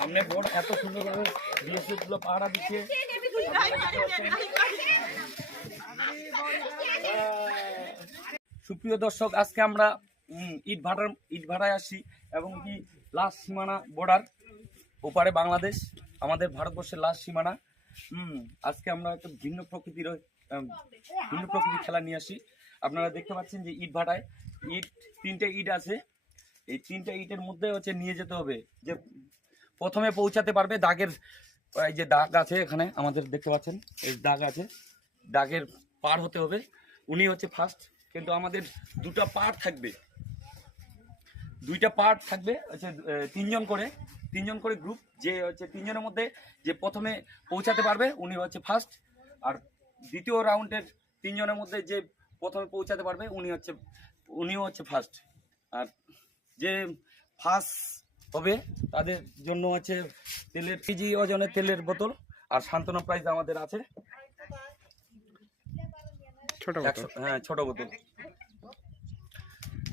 সামনে বোর্ড এত সুন্দরভাবে বিএসএফগুলো পাহারা দিচ্ছে। সুপ্রিয় দর্শক, আজকে আমরা ইট ভাটার, ইট ভাটায় আসি এবং কি লাস্ট সীমানা বর্ডার ওপারে বাংলাদেশ, আমাদের ভারতবর্ষের লাস্ট সীমানা। আজকে আমরা একটা ভিন্ন প্রকৃতির ভিন্ন প্রকৃতির খেলা নিয়ে আসি। আপনারা দেখতে পাচ্ছেন যে ইট ভাটায় ইট, তিনটে ইট আছে। এই তিনটে ইটের মধ্যে হচ্ছে নিয়ে যেতে হবে। যে প্রথমে পৌঁছাতে পারবে দাগের, এই যে দাগ আছে এখানে, আমাদের দেখতে পাচ্ছেন, এই দাগ আছে, দাগের পার হতে হবে, উনি হচ্ছে ফার্স্ট কিন্তু আমাদের দুটো পার্ট থাকবে। দুইটা পার্ট থাকবে, হচ্ছে তিনজন করে তিনজন করে গ্রুপ যে হচ্ছে তিনজনের মধ্যে যে প্রথমে পৌঁছাতে পারবে, উনি হচ্ছে ফার্স্ট আর দ্বিতীয় রাউন্ডের তিনজনের মধ্যে যে প্রথমে পৌঁছাতে পারবে, উনি হচ্ছে, উনিও হচ্ছে ফার্স্ট আর যে ফার্স্ট হবে তাদের জন্য আছে তেলের কেজি ওজনের তেলের বোতল আর সান্ত্বনা প্রাইজ আমাদের আছে। ছোট একশো- হ্যাঁ ছোট বোতল।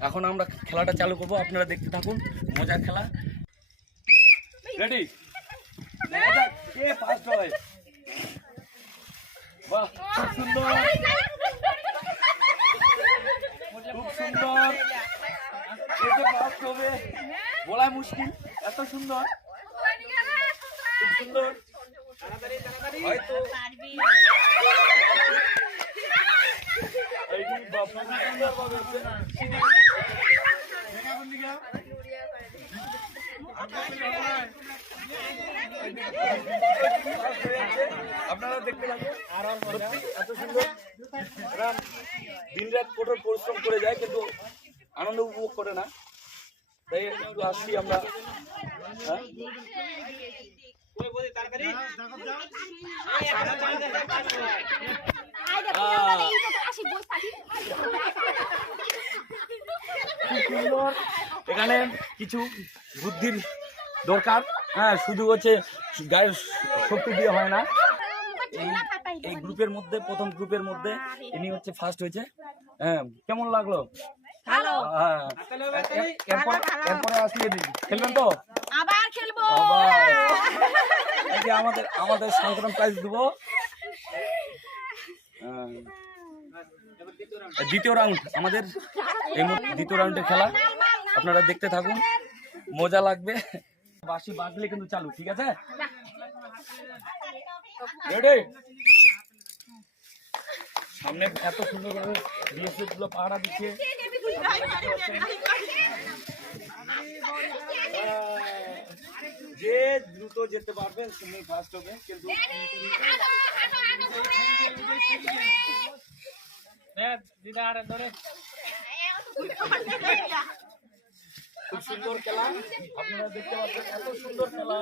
এখন আমরা খেলাটা চালু করব আপনারা দেখতে থাকুন মজার খেলা। রেডি কে ফার্স্ট হয় বাহ খুব সুন্দর খুব সুন্দর কে ফার্স্ট হবে। বলাই মুশকিল এত সুন্দর। খুব সুন্দর। হয়তো। আপনারা দেখতে সত্যি এত সুন্দর। দিন রাত কঠোর পরিশ্রম করে যায় কিন্তু আনন্দ উপভোগ করে না। আসছি আমরা। হ্যাঁ? এখানে কিছু বুদ্ধির দরকার। হ্যাঁ শুধু হচ্ছে গায়ের শক্তি দিয়ে হয় না। এই গ্রুপের মধ্যে, প্রথম গ্রুপের মধ্যে ইনি হচ্ছে ফার্স্ট হয়েছে। হ্যাঁ কেমন লাগল? ভালো। হ্যাঁ। এরপরে খেলবেন তো? আবার খেলব। আবার। এই যে আমাদের আমাদের সংক্রাম প্রাইজ দেবো। হ্যাঁ। দ্বিতীয় রাউন্ড আমাদের এই দ্বিতীয় রাউন্ডের খেলা। আপনারা দেখতে থাকুন। মজা লাগবে। বাসি বাজলে কিন্তু চালু ঠিক আছে? রেডি সামনে এত সুন্দর করে বিএসএফগুলো পাহারা দিচ্ছে। যে দ্রুত যেতে পারবে তুমি ফার্স্ট হবে কিন্তু খুব সুন্দর খেলা। আপনারা দেখতে পাচ্ছেন এত সুন্দর খেলা।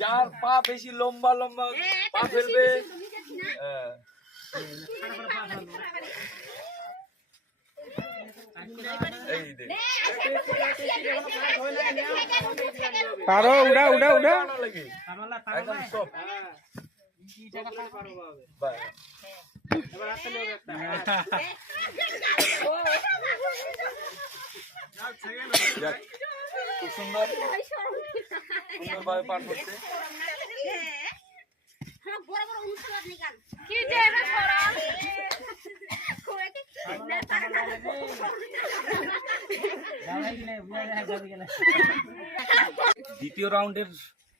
যার পা বেশি লম্বা লম্বা পা ফেলবে হ্যাঁ। এই দেখ পারো উড়া উড়া উড়া না লাগে একদম stop. বাই। যাক, খুব সুন্দর। সুন্দরভাবে পার করছে। দ্বিতীয় রাউন্ডের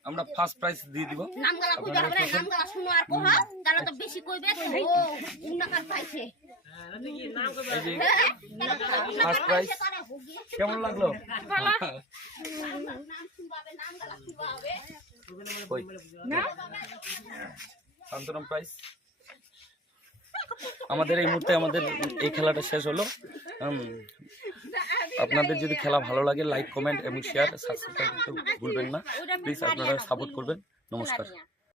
আমরা ফার্স্ট প্রাইজ দিয়ে দিব। নামগালা কই দরকার নাই নামগালা শুনো আর কোহ তাহলে তো বেশি কইবে ও উন্নাকার পাইছে। ফার্স্ট প্রাইজ কেমন লাগল? শান্তনম প্রাইজ আমাদের এই মুহূর্তে আমাদের এই খেলাটা শেষ হলো। আপনাদের যদি খেলা ভালো লাগে লাইক কমেন্ট এবং শেয়ার সাবস্ক্রাইব করতে ভুলবেন না। প্লিজ আপনারা সাপোর্ট করবেন। নমস্কার।